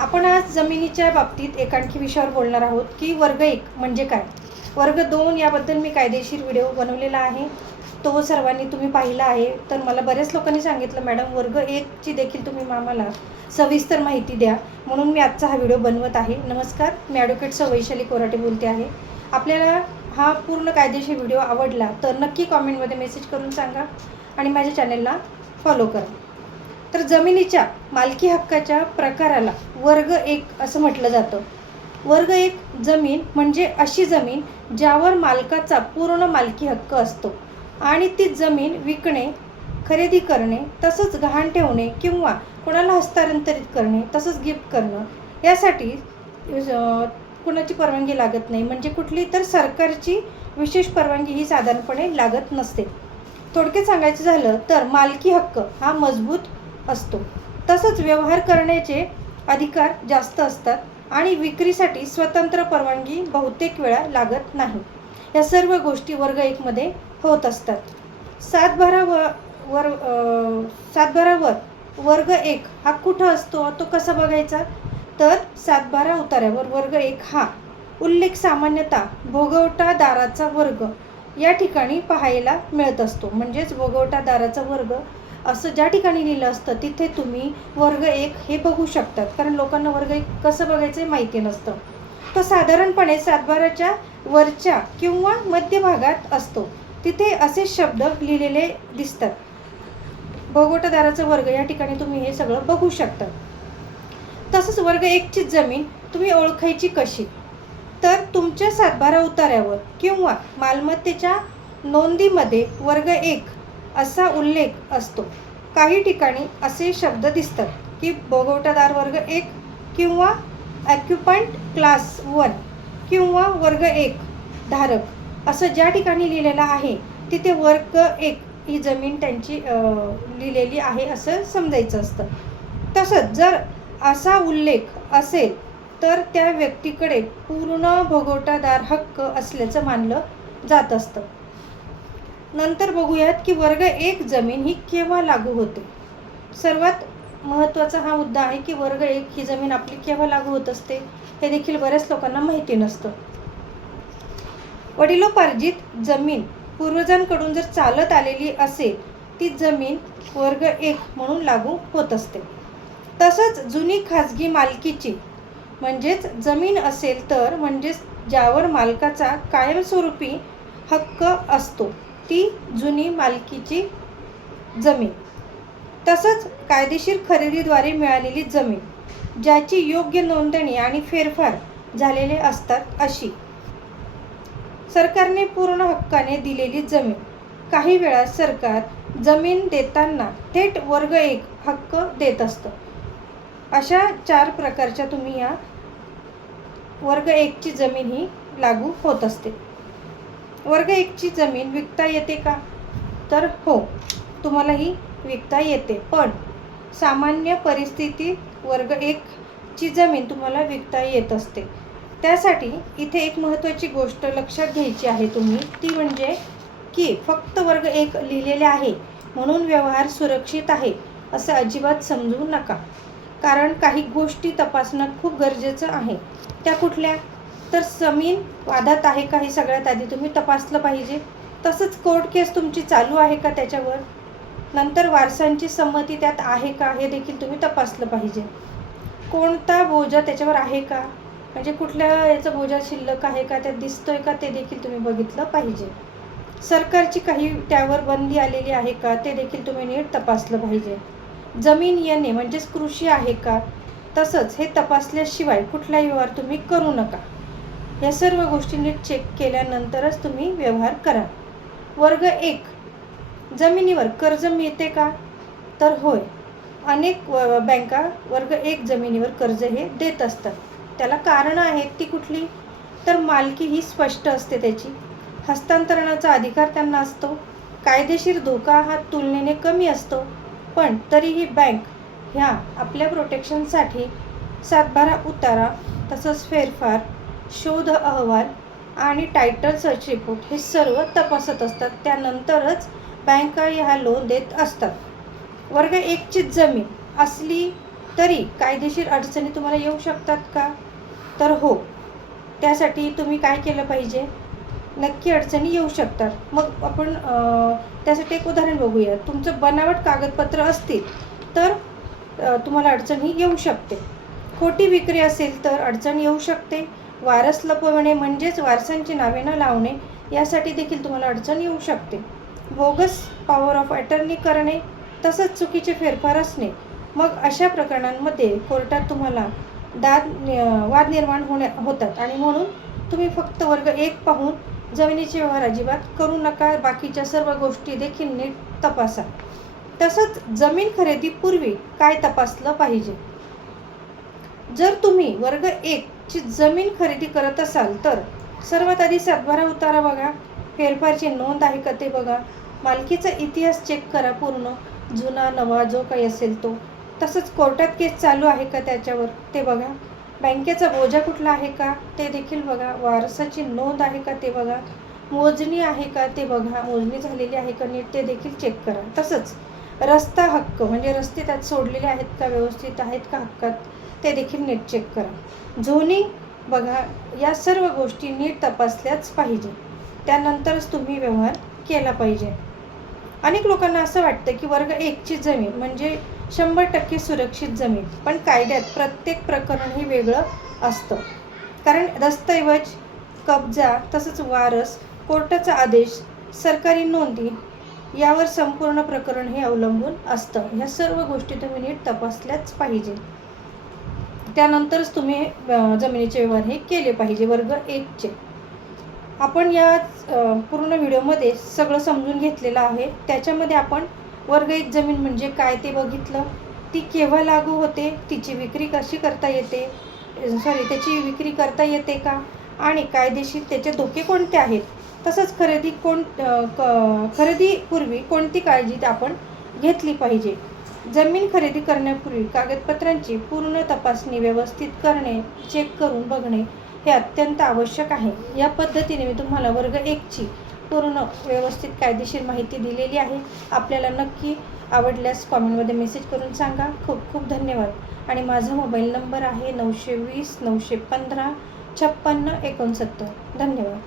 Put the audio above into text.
आपण आज जमिनीच्या बाबतीत एक आणखी विषयावर बोलणार आहोत की वर्ग 1 म्हणजे काय, वर्ग 2 याबद्दल मी कायदेशीर व्हिडिओ बनवलेला आहे, तो सर्वांनी तुम्ही पाहिला आहे. तर मला बरेच लोकांनी सांगितलं मॅडम वर्ग 1 ची देखील तुम्ही आम्हाला सविस्तर माहिती द्या, म्हणून मी आजचा हा व्हिडिओ बनवत आहे. नमस्कार, मी ॲडव्होकेट वैशाली कोराटे बोलते आहे. आपल्याला हा पूर्ण कायदेशीर व्हिडिओ आवडला तर नक्की कॉमेंटमध्ये मेसेज करून सांगा आणि माझ्या चॅनलला फॉलो करा. तर जमिनीच्या मालकी हक्काच्या प्रकाराला वर्ग 1 असं म्हटलं जातं. वर्ग 1 जमीन म्हणजे अशी जमीन ज्यावर मालकाचा पूर्ण मालकी हक्क असतो आणि ती जमीन विकणे, खरेदी करणे, तसंच गहाण ठेवणे किंवा कोणाला हस्तांतरित करणे, तसंच गिफ्ट करणं यासाठी कुणाची परवानगी लागत नाही. म्हणजे कुठली तर सरकारची विशेष परवानगी ही साधारणपणे लागत नसते. थोडक्यात सांगायचं झालं तर मालकी हक्क हा मजबूत असतो, तसंच व्यवहार करण्याचे अधिकार जास्त असतात आणि विक्रीसाठी स्वतंत्र परवानगी बहुतेक वेळा लागत नाही. या सर्व गोष्टी वर्ग 1 मध्ये होत असतात. सातबारावर वर्ग 1 हा कुठं असतो, तो कसा बघायचा, तर सातबारा उतार्यावर वर्ग 1 हा उल्लेख सामान्यतः भोगवटादाराचा वर्ग या ठिकाणी पाहायला मिळत असतो. म्हणजेच भोगवटादाराचा वर्ग असं ज्या ठिकाणी लिहिलं असतं तिथे तुम्ही वर्ग 1 हे बघू शकतात, कारण लोकांना वर्ग 1 कसं बघायचं माहिती नसतं. तो साधारणपणे सातबाराच्या वरच्या किंवा मध्यभागात असतो. तिथे असे शब्द लिहिलेले दिसतात. भोगवटादाराचा वर्ग या ठिकाणी तुम्ही हे सगळं बघू शकता. तसंच वर्ग 1 ची जमीन तुम्ही ओळखायची कशी, तर तुमच्या सातबारा उतार्यावर किंवा मालमत्तेच्या नोंदीमध्ये वर्ग 1 असा उल्लेख असतो. काही ठिकाणी असे शब्द दिसतात की भोगवटादार वर्ग 1 किंवा ऑक्युपंट क्लास 1 किंवा वर्ग 1 धारक असं ज्या ठिकाणी लिहिलेलं आहे तिथे वर्ग 1 ही जमीन त्यांची लिहिलेली आहे असं समजायचं असतं. तसंच जर असा उल्लेख असेल तर त्या व्यक्तीकडे पूर्ण भोगवटादार हक्क असल्याचं मानलं जात असतं. नंतर बघूयात की वर्ग 1 जमीन ही केव्हा लागू होते. सर्वात महत्त्वाचा हा मुद्दा आहे की वर्ग 1 ही जमीन आपली केव्हा लागू होत असते हे देखील बऱ्याच लोकांना माहिती नसतं. वडिलोपार्जित जमीन पूर्वजांकडून जर चालत आलेली असेल ती जमीन वर्ग 1 म्हणून लागू होत असते. तसंच जुनी खाजगी मालकीची म्हणजेच जमीन असेल तर, म्हणजेच ज्यावर मालकाचा कायमस्वरूपी हक्क असतो ती जुनी मालकीची जमीन. तसंच कायदेशीर खरेदीद्वारे मिळालेली जमीन ज्याची योग्य नोंदणी आणि फेरफार झालेले असतात अशी. सरकारने पूर्ण हक्काने दिलेली जमीन. काही वेळा सरकार जमीन देताना थेट वर्ग 1 हक्क देत असतं. अशा 4 प्रकारच्या तुम्ही या वर्ग 1 ची जमीन ही लागू होत असते. वर्ग 1 ची जमीन विकता येते का, तर हो, तुम्हाला ही विकता येते. पण सामान्य परिस्थितीत वर्ग 1 ची जमीन तुम्हाला विकता येत असते. त्यासाठी इथे एक महत्त्वाची गोष्ट लक्षात घ्यायची आहे तुम्ही, ती म्हणजे की फक्त वर्ग 1 लिहिलेले आहे म्हणून व्यवहार सुरक्षित आहे असं अजिबात समजू नका. कारण काही गोष्टी तपासणं खूप गरजेचं आहे. त्या कुठल्या, तर जमीन वादात आहे का हे सगळ्यात आधी तुम्ही तपासलं पाहिजे. तसंच कोर्ट केस तुमची चालू आहे का त्याच्यावर. नंतर वारसांची संमती त्यात आहे का हे देखील तुम्ही तपासलं पाहिजे. कोणता बोजा त्याच्यावर आहे का, म्हणजे कुठल्या याचा बोजा शिल्लक आहे का, त्यात दिसतोय का ते देखील तुम्ही बघितलं पाहिजे. सरकारची काही त्यावर बंदी आलेली आहे का ते देखील तुम्ही नीट तपासलं पाहिजे. जमीन येणे म्हणजेच कृषी आहे का, तसंच हे तपासल्याशिवाय कुठलाही व्यवहार तुम्ही करू नका. या सर्व गोष्टी नीट चेक केल्यानंतरच तुम्ही व्यवहार करा. वर्ग 1 जमिनीवर कर्ज मिळते का, तर होय, अनेक बँका वर्ग 1 जमिनीवर कर्ज हे देत असतात. त्याला कारणं आहेत. ती कुठली, तर मालकी ही स्पष्ट असते त्याची, हस्तांतरणाचा अधिकार त्यांना असतो, कायदेशीर धोका हा तुलनेने कमी असतो. पण तरीही बँक ह्या आपल्या प्रोटेक्शनसाठी सातबारा उतारा, तसंच फेरफार, शोध अहवाल आणि टायटल सर्च रिपोर्ट हे सर्व तपासत असतात. त्यानंतरच बँका ह्या लोन देत असतात. वर्ग 1 ची जमीन असली तरी कायदेशीर अडचणी तुम्हाला येऊ शकतात का? तर हो. त्यासाठी तुम्ही काय केलं पाहिजे? नक्की अडचणी येऊ शकतात. मग आपण त्यासाठी एक उदाहरण बघूया. तुमचं बनावट कागदपत्र असतील तर तुम्हाला अडचणी येऊ शकते. खोटी विक्री असेल तर अडचण येऊ शकते. वारस लपवणे म्हणजेच वारसांची नावे न लावणे यासाठी देखील तुम्हाला अडचण येऊ शकते. बोगस पॉवर ऑफ अटर्नी करणे तसंच चुकीचे फेरफार असणे. मग अशा प्रकरणांमध्ये कोर्टात तुम्हाला वाद निर्माण होतात आणि म्हणून तुम्ही फक्त वर्ग 1 पाहून जमिनीचे व्यवहार अजिबात करू नका. बाकीच्या सर्व गोष्टी देखील नीट तपासा. तसंच जमीन खरेदीपूर्वी काय तपासलं पाहिजे? जर तुम्ही वर्ग 1 ची जमीन खरेदी करत असाल तर सर्वात आधी सातबारा उतारा बघा. फेरफारची नोंद आहे का ते बघा. मालकीचा इतिहास चेक करा पूर्ण, जुना नवा जो काही असेल तो. तसंच कोर्टात केस चालू आहे का त्याच्यावर ते बघा. बँकेचा बोजा कुठला आहे का ते देखील बघा. वारसाची नोंद आहे का ते बघा. मोजणी आहे का ते बघा. मोजणी झालेली आहे का नीट ते देखील चेक करा. तसंच रस्ता हक्क म्हणजे रस्ते त्यात सोडलेले आहेत का, व्यवस्थित आहेत का हक्कात ते देखील नीट चेक करा. झोनिंग बघा. या सर्व गोष्टी नीट तपासल्याच पाहिजे. त्यानंतरच तुम्ही व्यवहार केला पाहिजे. अनेक लोकांना असं वाटतं की वर्ग 1 ची जमीन म्हणजे 100% सुरक्षित जमीन. पण कायद्यात प्रत्येक प्रकरण हे वेगळं असतं. कारण दस्तऐवज, कब्जा, तसंच वारस, कोर्टाचा आदेश, सरकारी नोंदी यावर संपूर्ण प्रकरण हे अवलंबून असतं. ह्या सर्व गोष्टी तुम्ही नीट तपासल्याच पाहिजे. त्यानंतरच तुम्ही जमिनीचे व्यवहार हे केले पाहिजे वर्ग 1 चे. आपण या पूर्ण व्हिडिओमध्ये सगळं समजून घेतलेलं आहे. त्याच्यामध्ये आपण वर्ग 1 जमीन म्हणजे काय ते बघितलं. ती केव्हा लागू होते, तिची विक्री कशी करता येते, त्याची विक्री करता येते का, आणि कायदेशीर त्याचे धोके कोणते आहेत. तसंच खरेदीपूर्वी कोणती काळजी आपण घेतली पाहिजे. जमीन खरेदी करण्यापूर्वी कागदपत्रांची पूर्ण तपासणी व्यवस्थित करणे, चेक करून बघणे हे अत्यंत आवश्यक आहे. या पद्धतीने मी तुम्हाला वर्ग 1 ची पूर्ण व्यवस्थित कायदेशीर माहिती दिलेली आहे. आपल्याला नक्की आवडल्यास कॉमेंटमध्ये मेसेज करून सांगा. खूप खूप धन्यवाद. आणि माझा मोबाईल नंबर आहे 920 915 56 69. धन्यवाद.